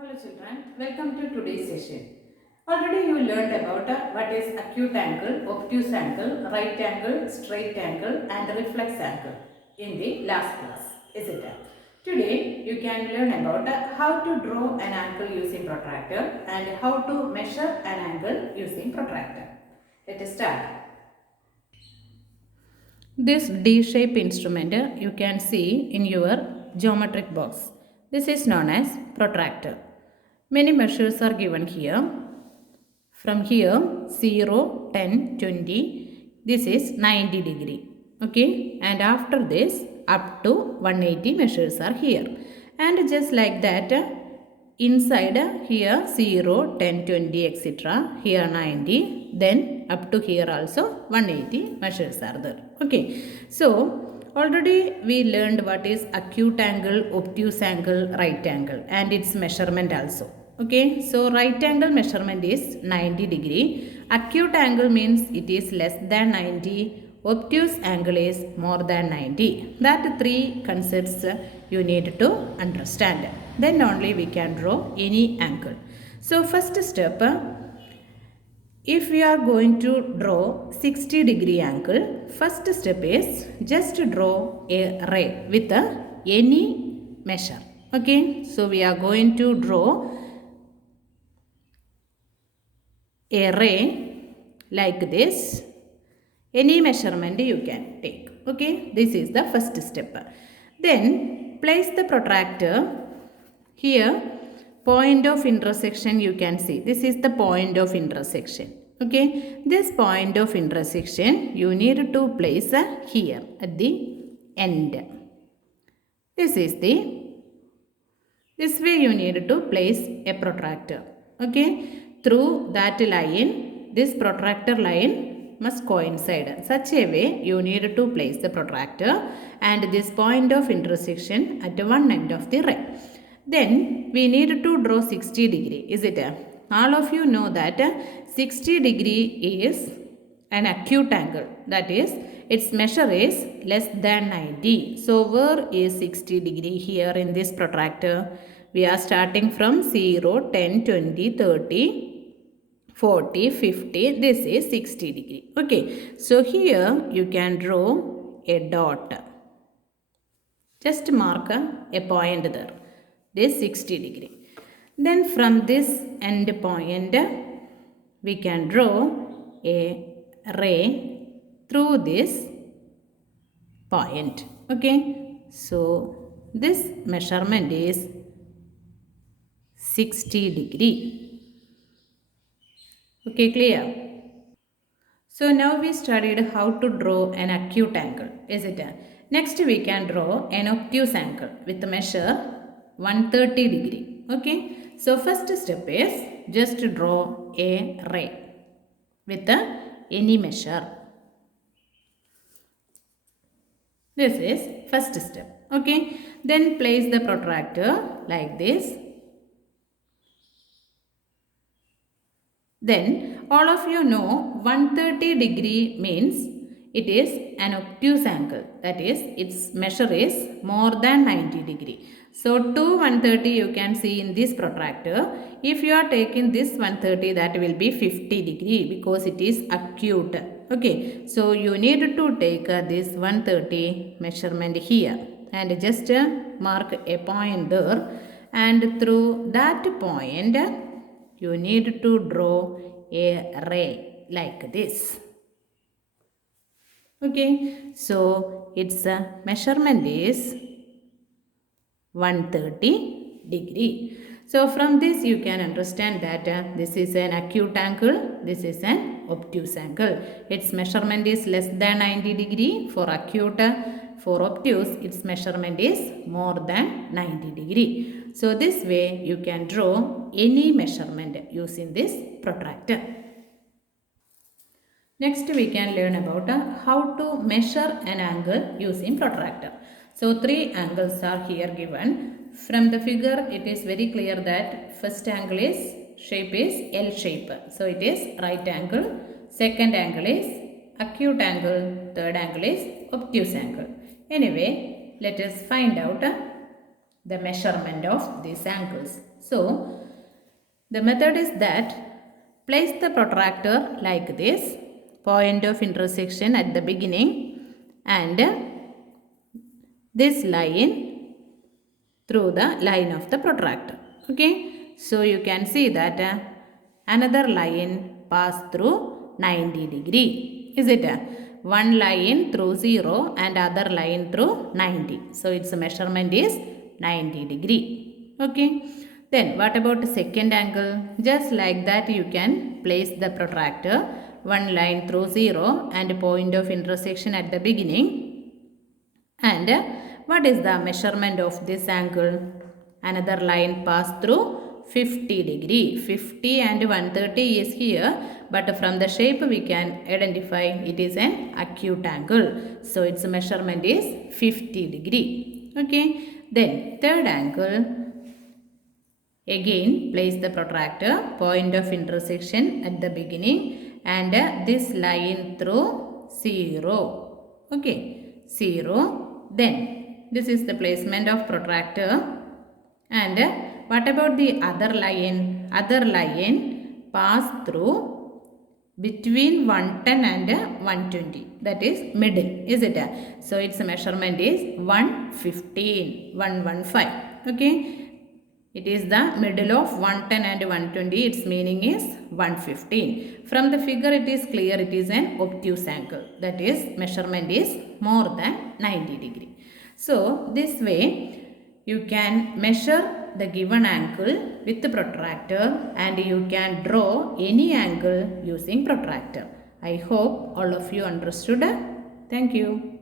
Hello children, welcome to today's session. Already you learned about what is acute angle, obtuse angle, right angle, straight angle and reflex angle in the last class, isn't it? Today you can learn about how to draw an angle using protractor and how to measure an angle using protractor. Let us start. This D-shaped instrument you can see in your geometric box. This is known as protractor. Many measures are given here. From here 0, 10, 20. This is 90 degree. Okay. And after this up to 180 measures are here. And just like that inside here 0, 10, 20 etc. Here 90. Then up to here also 180 measures are there. Okay. So already we learned what is acute angle, obtuse angle, right angle and its measurement also. Okay, so right angle measurement is 90 degree. Acute angle means it is less than 90. Obtuse angle is more than 90. That three concepts you need to understand. Then only we can draw any angle. So first step, if we are going to draw 60 degree angle, first step is just draw a ray with any measure. Okay, so we are going to draw a ray like this. Any measurement you can take. Okay, this is the first step. Then place the protractor here. Point of intersection you can see. This is the point of intersection. Okay, this point of intersection you need to place here at the end. This way you need to place a protractor. Okay, through that line, this protractor line must coincide. Such a way you need to place the protractor and this point of intersection at one end of the ray. Then we need to draw 60 degree. Is it? All of you know that 60 degree is an acute angle. That is, its measure is less than 90. So where is 60 degree here in this protractor? We are starting from 0, 10, 20, 30, 40, 50. This is 60 degree. Okay. So here you can draw a dot. Just mark a point there. This 60 degree. Then from this end point we can draw a ray through this point. Okay. So this measurement is 60 degree. Okay, clear? So now we studied how to draw an acute angle, is it? Next we can draw an obtuse angle with measure 130 degree. Okay. So first step is just draw a ray with any measure. This is first step. Okay. Then place the protractor like this. Then all of you know 130 degree means it is an obtuse angle. That is, its measure is more than 90 degree. So to 130 you can see in this protractor. If you are taking this 130, that will be 50 degree because it is acute. Okay. So you need to take this 130 measurement here and just mark a point there, and through that point you need to draw a ray like this. Okay, so its measurement is 130 degree. So from this you can understand that this is an acute angle, this is an obtuse angle. Its measurement is less than 90 degree for acute. For obtuse, its measurement is more than 90 degree. So this way you can draw any measurement using this protractor. Next we can learn about how to measure an angle using protractor. So three angles are here given. From the figure it is very clear that first angle is shape is L shape. So it is right angle. Second angle is acute angle. Third angle is obtuse angle. Anyway, let us find out the measurement of these angles. So, the method is that place the protractor like this, point of intersection at the beginning, and this line through the line of the protractor. Okay, so you can see that another line pass through 90 degree. Is it? One line through 0 and other line through 90. So its measurement is 90 degree. Okay. Then what about the second angle? Just like that you can place the protractor, one line through 0 and point of intersection at the beginning. And what is the measurement of this angle? Another line pass through 50 degree. 50 and 130 is here, but from the shape we can identify it is an acute angle. So its measurement is 50 degree. Okay. Then third angle, again place the protractor, point of intersection at the beginning, and this line through 0. Okay, 0. Then this is the placement of protractor. And what about the other line? Other line pass through between 110 and 120. That is middle, is it? So its measurement is 115, 115. Okay. It is the middle of 110 and 120. Its meaning is 115. From the figure it is clear it is an obtuse angle. That is measurement is more than 90 degree. So this way you can measure the given angle with the protractor and you can draw any angle using protractor. I hope all of you understood. Thank you.